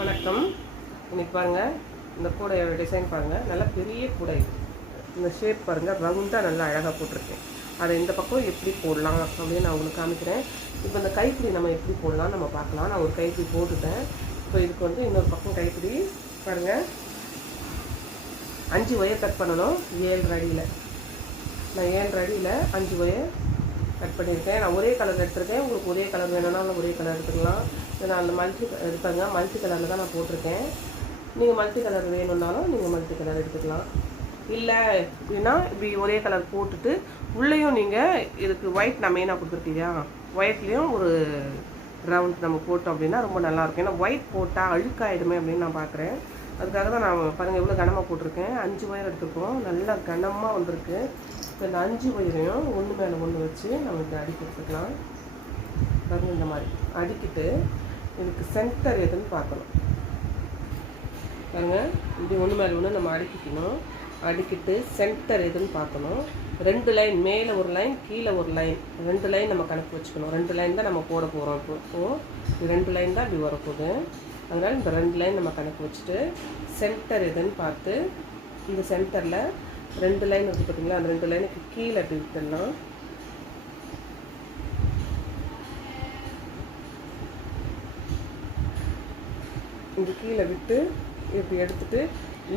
வணக்கம். இன்னைக்கு பாருங்கள் இந்த கூடையோட டிசைன் பாருங்கள் நல்லா பெரிய கூடை. இந்த ஷேப் பாருங்கள் ரவுண்டாக நல்லா அழகாக போட்டிருக்கேன். அதை இந்த பக்கம் எப்படி போடலாம் அப்படின்னு நான் உங்களுக்கு காமிக்கிறேன். இப்போ இந்த கைப்பிடி நம்ம எப்படி போடலாம் நம்ம பார்க்கலாம். நான் ஒரு கைப்பிடி போட்டுட்டேன். இப்போ இதுக்கு வந்து இன்னொரு பக்கம் கைப்பிடி. பாருங்கள் அஞ்சு ஒயர் கட் பண்ணணும். ஏழு அடியில். நான் ஏழு அடியில் அஞ்சு ஒயர் கட் பண்ணியிருக்கேன். நான் ஒரே கலர் எடுத்திருக்கேன். உங்களுக்கு ஒரே கலர் வேணும்னாலும் ஒரே கலர் எடுத்துக்கலாம். இது நான் அந்த மல்டி எடுப்பேங்க மல்டி கலரில் தான் நான் போட்டிருக்கேன். நீங்கள் மல்டி கலர் வேணும்னாலும் நீங்கள் மல்டி கலர் எடுத்துக்கலாம். இல்லை அப்படின்னா இப்படி ஒரே கலர் போட்டுட்டு உள்ளேயும் நீங்கள் இதுக்கு ஒயிட் நான் மெயினாக கொடுத்துருக்கீங்க ஒயிட்லேயும் ஒரு ரவுண்ட் நம்ம போட்டோம் அப்படின்னா ரொம்ப நல்லாயிருக்கும் ஏன்னா ஒயிட் போட்டால் அழுக்காயிடுமே அப்படின்னு நான் பார்க்குறேன் அதுக்காக தான் நான் பாருங்கள் எவ்வளோ கனமாக போட்டிருக்கேன். அஞ்சு ஒயர் எடுத்துருக்கோம். நல்லா கனமாக வந்திருக்கு. இப்போ இந்த அஞ்சு உயிரையும் ஒன்று மேலே ஒன்று வச்சு நம்ம இதை அடுக்கி எடுத்துக்கலாம் பாருங்கள் இந்த மாதிரி. அடிக்கிட்டு இதுக்கு சென்டர் எதுன்னு பார்க்கணும். பாருங்கள் இப்படி ஒன்று மேலே ஒன்று நம்ம அடுக்கிக்கணும் அடிக்கிட்டு சென்டர் எதுன்னு பார்க்கணும். ரெண்டு லைன் மேலே ஒரு லைன் கீழே ஒரு லைன் ரெண்டு லைன் நம்ம கணக்கு வச்சுக்கணும். ரெண்டு லைன் தான் நம்ம போட போகிறோம் இப்போ. ரெண்டு லைன் தான் இப்படி வரப்போகுது. அதனால் இந்த ரெண்டு லைன் நம்ம கணக்கு வச்சுட்டு சென்டர் எதுன்னு பார்த்து இந்த சென்டரில் ரெண்டு லைன் இருக்குது பார்த்தீங்களா அந்த ரெண்டு லைனுக்கு கீழே அப்படி விட்டுடலாம். இங்கே கீழே விட்டு இப்படி எடுத்துட்டு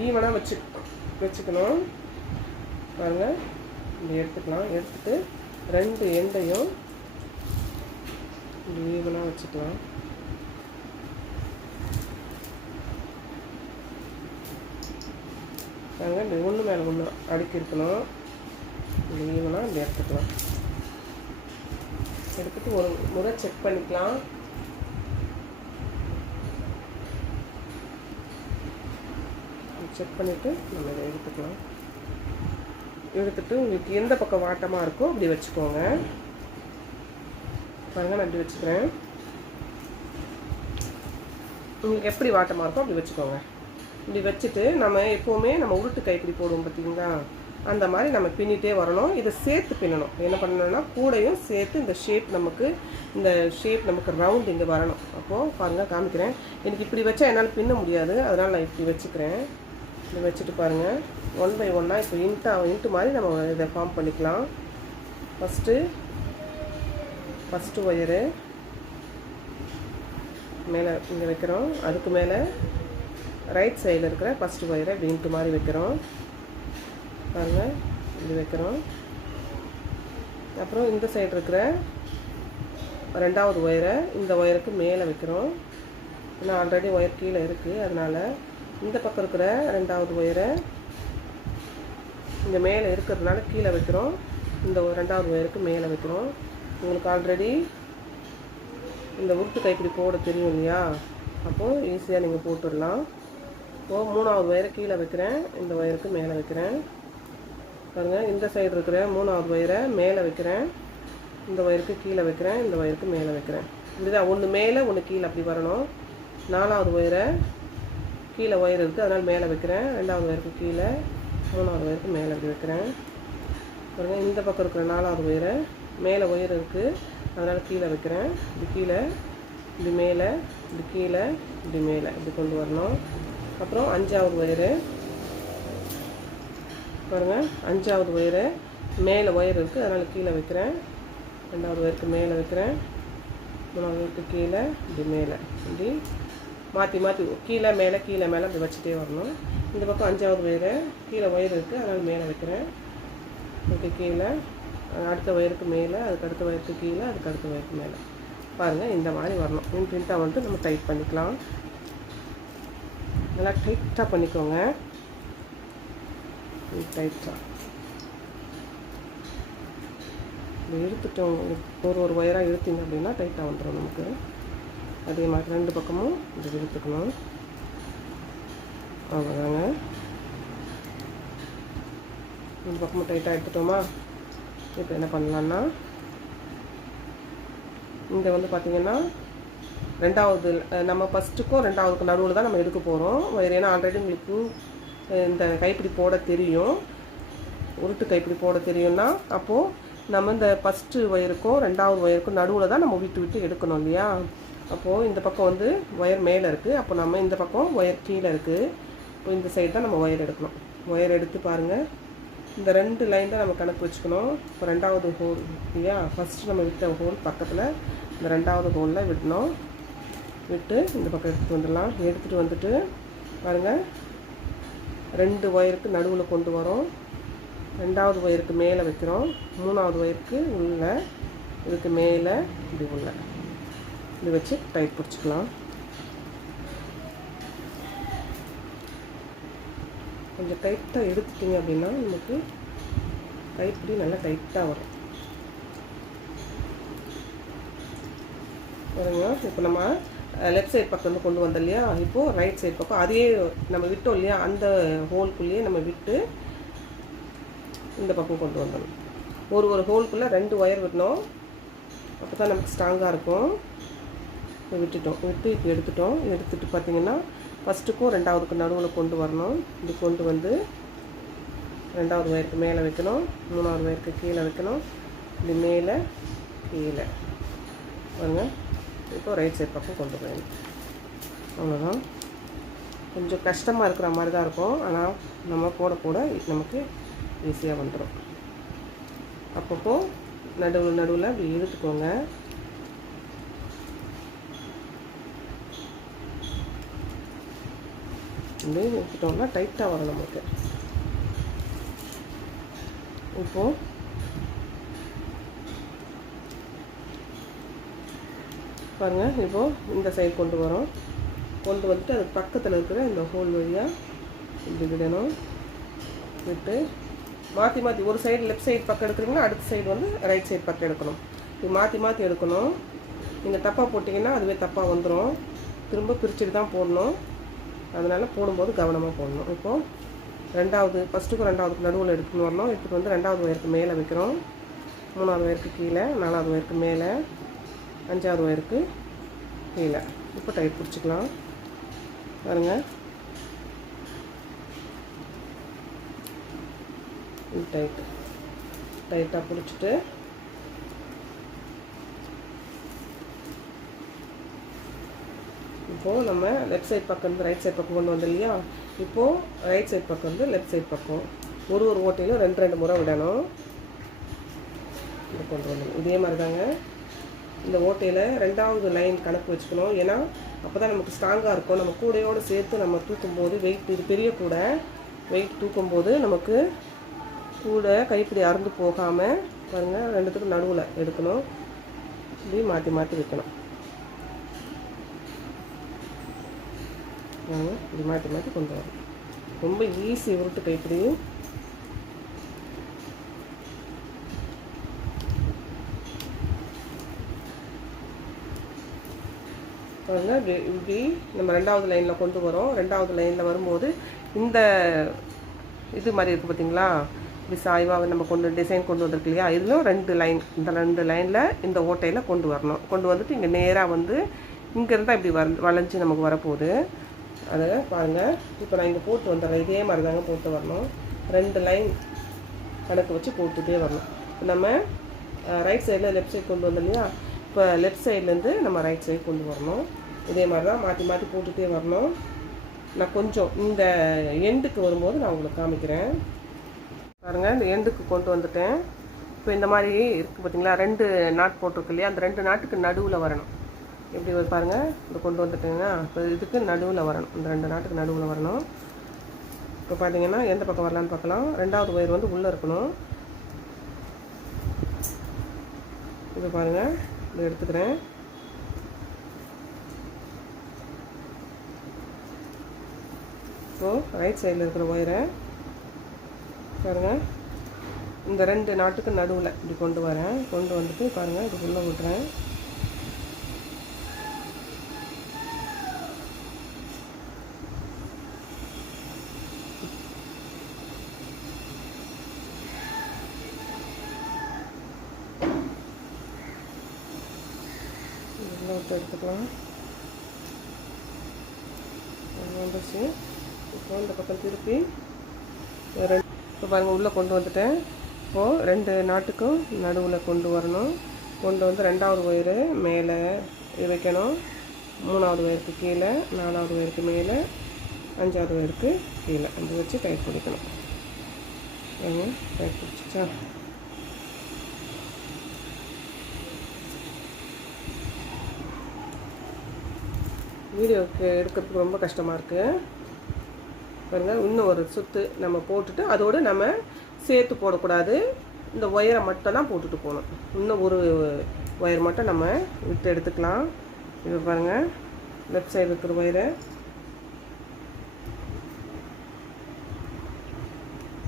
ஈவனாக வச்சு வச்சுக்கணும். பாருங்க. இப்படி எடுத்துக்கலாம். எடுத்துட்டு ரெண்டு எண்டையும் இப்படி ஈவனாக வச்சுக்கலாம். பாருங்க இந்த ஒன்று மேலே ஒன்று அடுக்கி இருக்கணும். இப்படி ஈவனாக இப்படி எடுத்துக்கலாம் எடுத்துட்டு ஒரு முறை செக் பண்ணிக்கலாம். செக் பண்ணிவிட்டு நம்ம இதை எடுத்துக்கலாம். எடுத்துட்டு உங்களுக்கு எந்த பக்கம் வாட்டமாக இருக்கோ அப்படி வச்சுக்கோங்க. பாருங்கள் நான் இப்படி வச்சுக்கிறேன். உங்களுக்கு எப்படி வாட்டமாக இருக்கோ அப்படி வச்சுக்கோங்க. இப்படி வச்சுட்டு நம்ம எப்போவுமே நம்ம உருட்டு கைப்பிடி போடுவோம் பார்த்தீங்களா? அந்த மாதிரி நம்ம பின்னிட்டே வரணும். இதை சேர்த்து பின்னணும். என்ன பண்ணணும்னா கூடையும் சேர்த்து இந்த ஷேப் நமக்கு இந்த ஷேப் நமக்கு ரவுண்ட் இங்கே வரணும். அப்போது பாருங்கள் காமிக்கிறேன். எனக்கு இப்படி வச்சா என்னால் பின்ன முடியாது. அதனால் நான் இப்படி வச்சுக்கிறேன். இப்படி வச்சுட்டு பாருங்கள் ஒன் பை ஒன்னாக இப்போ இன்ட்டா இன்ட்டு மாதிரி நம்ம இதை ஃபார்ம் பண்ணிக்கலாம். ஃபஸ்ட்டு ஃபஸ்ட்டு ஒயரு மேலே இங்கே வைக்கிறோம். அதுக்கு மேலே ரைட் சைடில் இருக்கிற ஃபஸ்ட்டு ஒயரை வீட்டு மாதிரி வைக்கிறோம். பாருங்கள் இது வைக்கிறோம். அப்புறம் இந்த சைடு இருக்கிற ரெண்டாவது ஒயரை இந்த ஒயருக்கு மேலே வைக்கிறோம். ஏன்னா ஆல்ரெடி ஒயர் கீழே இருக்குது அதனால் இந்த பக்கம் இருக்கிற ரெண்டாவது ஒயரை இங்கே மேலே இருக்கிறதுனால கீழே வைக்கிறோம். இந்த ரெண்டாவது ஒயருக்கு மேலே வைக்கிறோம். உங்களுக்கு ஆல்ரெடி இந்த உருட்டு கைப்பிடி போட தெரியும் இல்லையா? அப்போது ஈஸியாக நீங்கள் போட்டுடலாம். இப்போது மூணாவது ஒயரை கீழே வைக்கிறேன். இந்த ஒயருக்கு மேலே வைக்கிறேன். பாருங்கள் இந்த சைடு இருக்கிற மூணாவது ஒயரை மேலே வைக்கிறேன். இந்த ஒயருக்கு கீழே வைக்கிறேன். இந்த ஒயருக்கு மேலே வைக்கிறேன். இப்படிதான் ஒன்று மேலே ஒன்று கீழே அப்படி வரணும். நாலாவது ஒயரை கீழே ஒயர் இருக்குது அதனால் மேலே வைக்கிறேன். ரெண்டாவது ஒயருக்கு கீழே மூணாவது ஒயருக்கு மேலே இப்படி வைக்கிறேன். பாருங்கள் இந்த பக்கம் இருக்கிற நாலாவது ஒயரை மேலே ஒயர் இருக்குது அதனால் கீழே வைக்கிறேன். இப்படி கீழே இப்படி மேலே இப்படி கீழே இப்படி மேலே இப்படி கொண்டு வரணும். அப்புறம் அஞ்சாவது ஒயரு. பாருங்கள் அஞ்சாவது ஒயரு. மேலே ஒயர் இருக்குது அதனால் கீழே வைக்கிறேன். ரெண்டாவது ஒயருக்கு மேலே வைக்கிறேன். மூணாவது ஒயருக்கு கீழே இப்படி மேலே இப்படி. மாற்றி மாற்றி கீழே மேலே கீழே மேலே அப்படி வச்சுட்டே வரணும். இந்த பக்கம் அஞ்சாவது ஒயரு. கீழே ஒயர் இருக்குது அதனால் மேலே வைக்கிறேன். அதுக்கு கீழே அடுத்த ஒயருக்கு மேலே அதுக்கு அடுத்த ஒயருக்கு கீழே அதுக்கு அடுத்த ஒயருக்கு மேலே. பாருங்கள் இந்த மாதிரி வரணும். இன்ட்டு வந்து நம்ம டைட் பண்ணிக்கலாம். நல்லா டைட்டாக பண்ணிக்கோங்க. டைட்டாக இழுத்துட்டோம். ஒரு ஒரு ஒயராக இழுத்திங்க அப்படின்னா டைட்டாக வந்துடும் நமக்கு. அதே மாதிரி ரெண்டு பக்கமும் இது இழுத்துக்கணும். அவ்வளோதாங்க ரெண்டு பக்கமும் டைட்டாக எடுத்துட்டோமா? இப்போ என்ன பண்ணலான்னா இங்கே வந்து பார்த்திங்கன்னா ரெண்டாவது நம்ம ஃபஸ்ட்டுக்கும் ரெண்டாவதுக்கும் நடுவில் தான் நம்ம எடுக்க போகிறோம் வேறு ஏன்னா ஆல்ரெடி உங்களுக்கு இந்த கைப்பிடி போட தெரியும். உருட்டு கைப்பிடி போட தெரியும்னா அப்போது நம்ம இந்த ஃபஸ்ட்டு ஒயருக்கும் ரெண்டாவது ஒயருக்கும் நடுவில் தான் நம்ம விட்டு விட்டு எடுக்கணும் இல்லையா? அப்போது இந்த பக்கம் வந்து ஒயர் மேலே இருக்குது அப்போ நம்ம இந்த பக்கம் ஒயர் கீழே இருக்குது இப்போ இந்த சைடு தான் நம்ம ஒயர் எடுக்கணும். ஒயர் எடுத்து பாருங்கள் இந்த ரெண்டு லைன் தான் நம்ம கணக்கு வச்சுக்கணும். இப்போ ரெண்டாவது ஹோல் இல்லையா? ஃபஸ்ட்டு நம்ம விட்ட ஹோல் பக்கத்தில். இந்த ரெண்டாவது ஹோலில் விடணும். விட்டு இந்த பக்கம் எடுத்துகிட்டு வந்துடலாம். எடுத்துகிட்டு வந்துட்டு பாருங்கள் ரெண்டு ஒயருக்கு நடுவில் கொண்டு வரோம். ரெண்டாவது ஒயருக்கு மேலே வைக்கிறோம். மூணாவது ஒயருக்கு உள்ள இதுக்கு மேலே இப்படி உள்ள. இது வச்சு டைட் பிடிச்சிக்கலாம். கொஞ்சம் டைட்டாக எடுத்துட்டிங்க அப்படின்னா நமக்கு கைப்பிடி நல்லா டைட்டாக வரும். பாருங்க இப்போ நம்ம லெஃப்ட் சைட் பக்கம் வந்து கொண்டு வந்தோம் இல்லையா? இப்போது ரைட் சைட் பக்கம். அதே நம்ம விட்டோம் இல்லையா? அந்த ஹோல்குள்ளேயே நம்ம விட்டு இந்த பக்கம் கொண்டு வந்தோம். ஒரு ஒரு ஹோல்குள்ளே ரெண்டு ஒயர் விடணும் அப்போ தான் நமக்கு ஸ்ட்ராங்காக இருக்கும். விட்டுட்டோம். விட்டு இப்போ எடுத்துட்டோம். எடுத்துட்டு பார்த்தீங்கன்னா ஃபஸ்ட்டுக்கும் ரெண்டாவதுக்கும் நடுவில் கொண்டு வரணும். இது கொண்டு வந்து ரெண்டாவது ஒயருக்கு மேலே வைக்கணும். மூணாவது ஒயருக்கு கீழே வைக்கணும். இது மேலே கீழே. பாருங்கள் இப்போ ரைட் சைட் பக்கம் கொண்டு போயிடணும் அவ்வளோதான் கொஞ்சம் கஷ்டமாக இருக்கிற மாதிரி தான் இருக்கும். ஆனால் நம்ம போட போட நமக்கு ஈஸியாக வந்துடும் அப்பப்போ நடுவில் நடுவில் அப்படி இழுத்துக்கோங்க. இப்படி இழுத்துட்டோம்னா டைட்டாக வரும் நமக்கு. இப்போது பாருங்கள் இப்போது இந்த சைடு கொண்டு வரோம். கொண்டு வந்துட்டு அது பக்கத்தில் இருக்கிற இந்த ஹோல் வழியாக இப்படி விடணும். விட்டு மாற்றி மாற்றி ஒரு சைடு லெஃப்ட் சைடு பக்கம் எடுக்கிறீங்கன்னா அடுத்த சைடு வந்து ரைட் சைடு பக்கம் எடுக்கணும். இது மாற்றி மாற்றி எடுக்கணும். நீங்கள் தப்பாக போட்டிங்கன்னா அதுவே தப்பாக வந்துடும் திரும்ப பிரிச்சுட்டு தான் போடணும். அதனால் போடும்போது கவனமாக போடணும். இப்போது ரெண்டாவது ஃபஸ்ட்டுக்கும் ரெண்டாவதுக்கு நடுவில் எடுத்துன்னு வரணும். எடுத்துகிட்டு வந்து ரெண்டாவது ஒயருக்கு மேலே வைக்கிறோம். மூணாவது ஒயருக்கு கீழே நாலாவது ஒயருக்கு மேலே. அஞ்சாவது ஒயருக்கு கீழே இப்போ டைட் பிடிச்சிக்கலாம். பாருங்கள் டைட்டு டைட்டாக பிடிச்சிட்டு. இப்போது நம்ம லெஃப்ட் சைட் பக்கம் இருந்து ரைட் சைட் பக்கம் கொண்டு வந்தோம் இல்லையா? இப்போது ரைட் சைட் பக்கம் வந்து லெஃப்ட் சைட் பக்கம். ஒரு ஒரு ஓட்டையிலும் ரெண்டு ரெண்டு முறை விடணும். இது கொண்டு வரணும். இதே மாதிரி தாங்க இந்த ஓட்டையில் ரெண்டாவது லைன் கணக்கு வச்சுக்கணும். ஏன்னா அப்போ தான் நமக்கு ஸ்ட்ராங்காக இருக்கும். நம்ம கூடையோடு சேர்த்து நம்ம தூக்கும்போது வெயிட் இது பெரிய கூடை. வெயிட் தூக்கும்போது நமக்கு கூடை கைப்பிடி அறுந்து போகாமல் பாருங்கள் ரெண்டுத்துக்கும் நடுவில் எடுக்கணும். இப்படி மாற்றி மாற்றி வைக்கணும். இப்படி மாற்றி மாற்றி கொண்டு வரணும். ரொம்ப ஈஸி உருட்டு கைப்பிடி. பாருங்க இப்படி இப்படி நம்ம ரெண்டாவது லைனில் கொண்டு வரோம். ரெண்டாவது லைனில் வரும்போது இந்த இது மாதிரி இருக்குது பார்த்தீங்களா இப்படி சாய்வாக நம்ம கொண்டு டிசைன் கொண்டு வந்திருக்கு இல்லையா? இதுலையும் ரெண்டு லைன் இந்த ரெண்டு லைனில் இந்த ஓட்டையில் கொண்டு வரணும். கொண்டு வந்துட்டு இங்கே நேராக வந்து இங்கேருந்து தான் இப்படி வர வளைஞ்சு நமக்கு வரப்போகுது. அதை பாருங்கள் இப்போ நான் இங்கே போட்டு வந்துடுறேன். இதே மாதிரி தாங்க போட்டு வரணும். ரெண்டு லைன் கணக்கு வச்சு போட்டுகிட்டே வரணும். இப்போ நம்ம ரைட் சைடில் லெஃப்ட் சைடு கொண்டு வந்தோம் இல்லையா? இப்போ லெஃப்ட் சைட்லேருந்து நம்ம ரைட் சைடு கொண்டு வரணும். இதே மாதிரி தான் மாற்றி மாற்றி போட்டுகிட்டே வரணும். நான் கொஞ்சம் இந்த எண்டுக்கு வரும்போது நான் உங்களுக்கு காமிக்கிறேன். பாருங்கள் இந்த எண்டுக்கு கொண்டு வந்துட்டேன். இப்போ இந்த மாதிரி இருக்குது பார்த்தீங்களா ரெண்டு நாட் போட்டிருக்கு இல்லையா? அந்த ரெண்டு நாட்டுக்கு நடுவில் வரணும். எப்படி பாருங்கள் பாருங்க இந்த கொண்டு வந்துட்டேங்கன்னா இப்போ இதுக்கு நடுவில் வரணும். இந்த ரெண்டு நாட்டுக்கு நடுவில் வரணும். இப்போ பார்த்தீங்கன்னா எந்த பக்கம் வரலான்னு பார்க்கலாம். ரெண்டாவது ஒயர் வந்து உள்ளே இருக்கணும். இது பாருங்கள் இதை எடுத்துக்கிறேன். இப்போது ரைட் சைடில் இருக்கிற ஒயரை பாருங்கள் இந்த ரெண்டு நாட்டுக்கு நடுவில் இப்படி கொண்டு வரேன். கொண்டு வந்துட்டு பாருங்கள் இது உள்ளே விட்றேன். எடுத்துக்கலாம். வந்துச்சு இப்போ இந்த பக்கம் திருப்பி ரெண்டு இப்போ பாருங்கள் உள்ளே கொண்டு வந்துட்டேன். இப்போது ரெண்டு நாட்டுக்கும் நடுவில் கொண்டு வரணும். கொண்டு வந்து ரெண்டாவது ஒயரு மேலே வைக்கணும். மூணாவது வயருக்கு கீழே நாலாவது ஒயருக்கு மேலே அஞ்சாவது ஒயருக்கு கீழே. அந்த வச்சு டைட் பிடிக்கணும். ஏங்க டைட் பிடிச்சிச்சா? வீடியோக்கு எடுக்கிறதுக்கு ரொம்ப கஷ்டமாக இருக்குது பாருங்கள் இன்னும் ஒரு சுத்து நம்ம போட்டுட்டு அதோடு நம்ம சேர்த்து போடக்கூடாது. இந்த ஒயரை மட்டும் தான் போட்டுட்டு போகணும். இன்னும் ஒரு ஒயர் மட்டும் நம்ம விட்டு எடுத்துக்கலாம். இப்போ பாருங்கள் லெஃப்ட் சைடு இருக்கிற ஒயரை.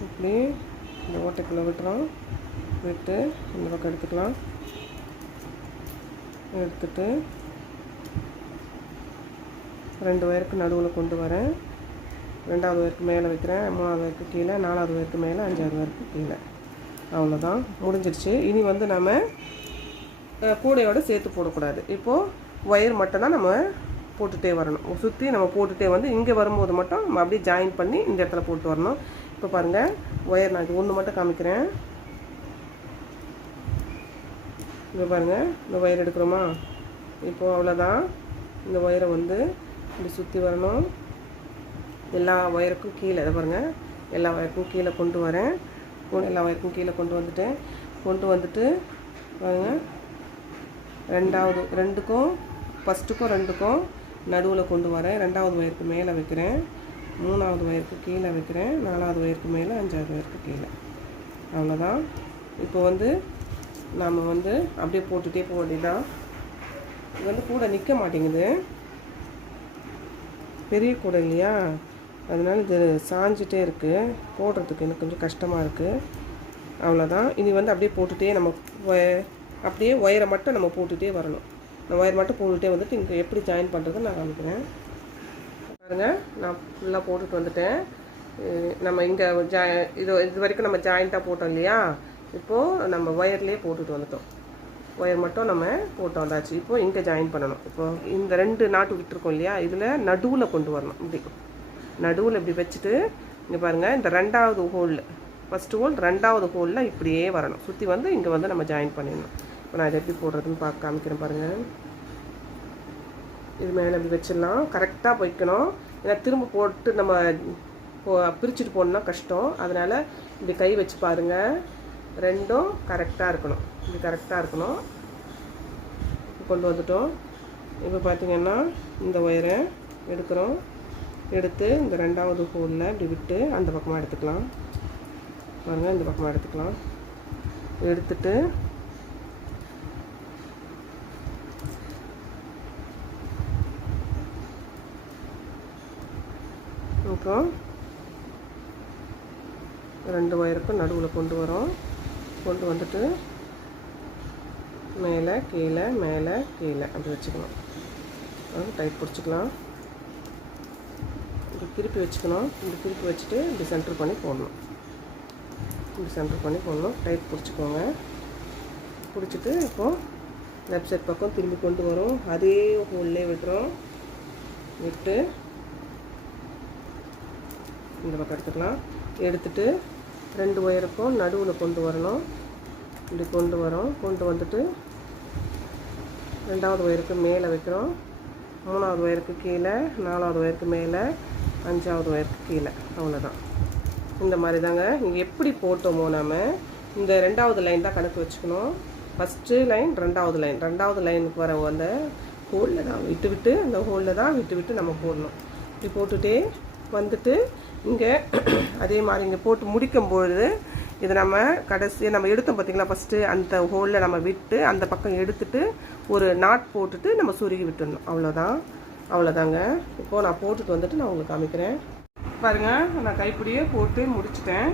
இப்படி இந்த ஓட்டைக்குள்ளே விட்டுறோம். விட்டு இந்த பக்கம் எடுத்துக்கலாம். எடுத்துட்டு ரெண்டு ஒயருக்கு நடுவில் கொண்டு வரேன். ரெண்டாவது வயருக்கு மேலே வைக்கிறேன் மூணாவது வயருக்கு கீழே நாலாவது வயருக்கு மேலே அஞ்சாவது வயருக்கு கீழே. அவ்வளோதான் முடிஞ்சிடுச்சு இனி வந்து நம்ம கூடையோடு சேர்த்து போடக்கூடாது. இப்போது ஒயர் மட்டும்தான் நம்ம போட்டுகிட்டே வரணும். சுற்றி நம்ம போட்டுகிட்டே வந்து இங்கே வரும்போது மட்டும் நம்ம அப்படியே ஜாயின் பண்ணி இந்த இடத்துல போட்டு வரணும். இப்போ பாருங்கள் ஒயர் நான் இது ஒன்று மட்டும் காமிக்கிறேன். இங்கே பாருங்கள் இந்த ஒயர் எடுக்கிறோமா? இப்போது அவ்வளோதான் இந்த ஒயரை வந்து இப்படி சுற்றி வரணும். எல்லா ஒயருக்கும் கீழே இதை பாருங்கள் எல்லா ஒயருக்கும் கீழே கொண்டு வரேன். எல்லா ஒயருக்கும் கீழே கொண்டு வந்துட்டேன். கொண்டு வந்துட்டு பாருங்கள் ரெண்டாவது ரெண்டுக்கும் ஃபஸ்ட்டுக்கும் ரெண்டுக்கும் நடுவில் கொண்டு வரேன். ரெண்டாவது ஒயருக்கு மேலே வைக்கிறேன். மூணாவது ஒயருக்கு கீழே வைக்கிறேன். நாலாவது ஒயருக்கு மேலே அஞ்சாவது ஒயருக்கு கீழே. அவ்வளோதான் இப்போ வந்து நாம் வந்து அப்படியே போட்டுகிட்டே போக வேண்டியதான் இது வந்து கூட நிற்க மாட்டேங்குது. பெரிய கூடை இல்லையா? அதனால் இது சாஞ்சிட்டே இருக்குது போடுறதுக்கு எனக்கு கொஞ்சம் கஷ்டமாக இருக்குது அவ்வளோதான் இனி வந்து அப்படியே போட்டுகிட்டே நம்ம அப்படியே ஒயரை மட்டும் நம்ம போட்டுகிட்டே வரணும். நான் ஒயர் மட்டும் போட்டுகிட்டே வந்துட்டு இங்கே எப்படி ஜாயின் பண்ணுறதுன்னு நான் காமிக்கிறேன். பாருங்கள் நான் ஃபுல்லாக போட்டுட்டு வந்துட்டேன். நம்ம இங்கே ஜா இது இது வரைக்கும் நம்ம ஜாயிண்ட்டாக போட்டோம் இல்லையா? இப்போது நம்ம ஒயர்லேயே போட்டுட்டு வந்துட்டோம். ஒயர் மட்டும் நம்ம போட்டு வந்தாச்சு. இப்போது இங்கே ஜாயின் பண்ணணும். இப்போது இந்த ரெண்டு நாட்டு விட்டுருக்கோம் இல்லையா? இதில் நடுவில் கொண்டு வரணும். இப்படி. நடுவில் இப்படி வச்சுட்டு இங்கே பாருங்கள் இந்த ரெண்டாவது ஹோலில் ஃபஸ்ட்டு ஹோல் ரெண்டாவது ஹோலில் இப்படியே வரணும். சுற்றி வந்து இங்கே வந்து நம்ம ஜாயின் பண்ணிடணும். இப்போ நான் இதை எப்படி போடுறதுன்னு பார்க்க காமிக்கிறேன் பாருங்கள் இது மேலே இப்படி வச்சிடலாம். கரெக்டாக போய்க்கணும். ஏன்னா திரும்ப போட்டு நம்ம போ பிரிச்சுட்டு போகணுன்னா கஷ்டம். அதனால் இப்படி கை வச்சு பாருங்கள் ரெண்டும் கரெக்டாக இருக்கணும். இப்படி கரெக்டாக இருக்கணும். கொண்டு வந்துட்டோம். இப்போ பார்த்திங்கன்னா இந்த ஒயரை எடுக்கிறோம். எடுத்து இந்த ரெண்டாவது ஹோலில் இப்படி விட்டு அந்த பக்கமாக எடுத்துக்கலாம். பாருங்கள் இந்த பக்கமாக எடுத்துக்கலாம். எடுத்துட்டு அப்புறம் ரெண்டு ஒயருக்கும் நடுவில் கொண்டு வரோம். கொண்டு வந்துட்டு மேலே கீழே மேலே கீழே அப்படி வச்சுக்கணும் டைட் பிடிச்சிக்கலாம். திருப்பி வச்சுக்கணும். இப்படி திருப்பி வச்சுட்டு இப்படி சென்டர் பண்ணி போடணும். இப்படி சென்டர் பண்ணி போடணும். டைட் பிடிச்சிக்கோங்க. பிடிச்சிட்டு இப்போது லெஃப்ட் சைட் பக்கம் திரும்பி கொண்டு வரும். அதே ஹோல்லே விட்டுறோம். விட்டு இந்த பக்கம் எடுத்துக்கலாம். எடுத்துட்டு ரெண்டு ஒயருக்கும் நடுவில் கொண்டு வரணும். இப்படி கொண்டு வரோம். கொண்டு வந்துட்டு ரெண்டாவது ஒயருக்கு மேலே வைக்கிறோம். மூணாவது ஒயருக்கு கீழே நாலாவது ஒயருக்கு மேலே அஞ்சாவது ஒயருக்கு கீழே. அவ்வளோதான் இந்த மாதிரி தாங்க இங்கே எப்படி போட்டோமோ நாம இந்த ரெண்டாவது லைன் தான் கணக்கு வச்சுக்கணும். ஃபஸ்ட்டு லைன் ரெண்டாவது லைன் ரெண்டாவது லைனுக்கு வர அந்த ஹோலில் தான் விட்டு விட்டு அந்த ஹோலில் தான் விட்டு விட்டு நம்ம போடணும். இப்படி போட்டுட்டே வந்துட்டு இங்கே அதே மாதிரி இங்கே போட்டு முடிக்கும் பொழுது இதை நம்ம கடைசியாக நம்ம எடுத்தோம் பார்த்திங்களா ஃபஸ்ட்டு அந்த ஹோலில் நம்ம விட்டு அந்த பக்கம் எடுத்துட்டு ஒரு நாட் போட்டுட்டு நம்ம சுருகி விட்டுடணும். அவ்வளோதான் அவ்வளோதாங்க இப்போது நான் போட்டுட்டு வந்துட்டு நான் உங்களுக்கு காமிக்கிறேன். பாருங்கள் நான் கைப்பிடியே போட்டு முடிச்சிட்டேன்.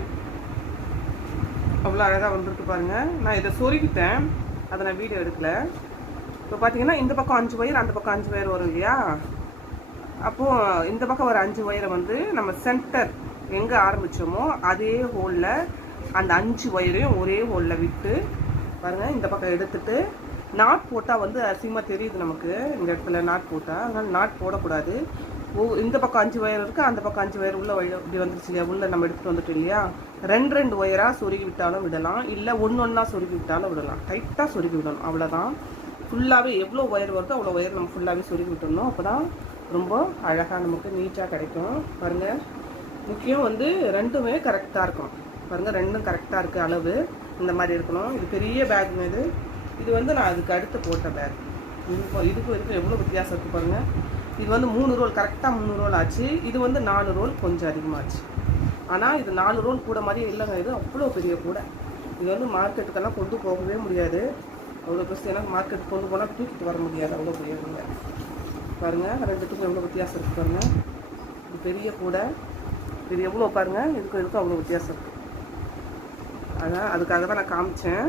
அவ்வளோ அழகாக வந்துருக்கு பாருங்கள் நான் இதை சொருகிட்டேன். அதை நான் வீடியோ எடுக்கலை. இப்போ பார்த்தீங்கன்னா இந்த பக்கம் அஞ்சு வயர் அந்த பக்கம் அஞ்சு வயர் வரும் இல்லையா? அப்போது இந்த பக்கம் ஒரு அஞ்சு ஒயரை வந்து நம்ம சென்டர் எங்கே ஆரம்பித்தோமோ அதே ஹோலில் அந்த அஞ்சு ஒயரையும் ஒரே ஹோலில் விட்டு பாருங்கள் இந்த பக்கம் எடுத்துட்டு நாட் போட்டால் வந்து அசிங்கமாக தெரியுது நமக்கு. இந்த இடத்துல நாட் போட்டால் அதனால் நாட் போடக்கூடாது. ஓ இந்த பக்கம் அஞ்சு ஒயர் இருக்குது அந்த பக்கம் அஞ்சு ஒயர் உள்ள வழி இப்படி வந்துருச்சு இல்லையா? உள்ளே நம்ம எடுத்துகிட்டு வந்துட்டோம் இல்லையா? ரெண்டு ரெண்டு ஒயராக சொருகி விட்டாலும் விடலாம். இல்லை ஒன்று ஒன்றா சொருகி விட்டாலும் விடலாம். டைட்டாக சொருகி விடணும். அவ்வளோதான் ஃபுல்லாகவே எவ்வளோ ஒயர் வருதோ அவ்வளோ ஒயர் நம்ம ஃபுல்லாகவே சொருகி விட்டுடணும். அப்போ தான் ரொம்ப அழகாக நமக்கு நீட்டாக கிடைக்கும். பாருங்கள் முக்கியம் வந்து ரெண்டுமே கரெக்டாக இருக்கும் பாருங்கள் ரெண்டும் கரெக்டாக இருக்குது அளவு. இந்த மாதிரி இருக்கணும். இது பெரிய பேக் இது. இது வந்து நான் அதுக்கு அடுத்து போட்ட பேக் இதுக்கும் இதுக்கு இதுக்கு எவ்வளோ வித்தியாசம் இருக்குது பாருங்கள் இது வந்து மூணு ரோல் கரெக்டாக மூணு ரோல் ஆச்சு. இது வந்து நாலு ரோல் கொஞ்சம் அதிகமாகச்சு ஆனால் இது நாலு ரோல் கூட மாதிரியே இல்லைங்க. இது அவ்வளோ பெரிய கூட. இது வந்து மார்க்கெட்டுக்கெல்லாம் கொண்டு போகவே முடியாது. அவ்வளோ பெருசு ஏன்னா மார்க்கெட் கொண்டு போனால் தூக்கிட்டு வர முடியாது. அவ்வளோ பெரிய கூட. பாருங்கள் ரெண்டுத்துக்கும் எவ்வளோ வித்தியாசம் இருக்குது பாருங்கள் இது பெரிய கூடை. இது எவ்வளோ பாருங்கள் இதுக்கும் இதுக்கும் அவ்வளோ வித்தியாசம் இருக்குது அதான் அதுக்காக தான் நான் காமிச்சேன்.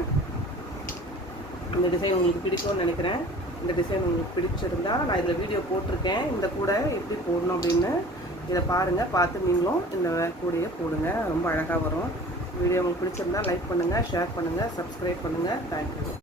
இந்த டிசைன் உங்களுக்கு பிடிக்கும்னு நினைக்கிறேன். இந்த டிசைன் உங்களுக்கு பிடிச்சிருந்தா நான் இதில் வீடியோ போட்டிருக்கேன். இந்த கூடை எப்படி போடணும் அப்படின்னு இதை பாருங்கள் பார்த்து நீங்களும் இந்த கூடையை போடுங்க. ரொம்ப அழகாக வரும். வீடியோ உங்களுக்கு பிடிச்சிருந்தா லைக் பண்ணுங்கள் ஷேர் பண்ணுங்கள் சப்ஸ்கிரைப் பண்ணுங்கள் தேங்க்யூ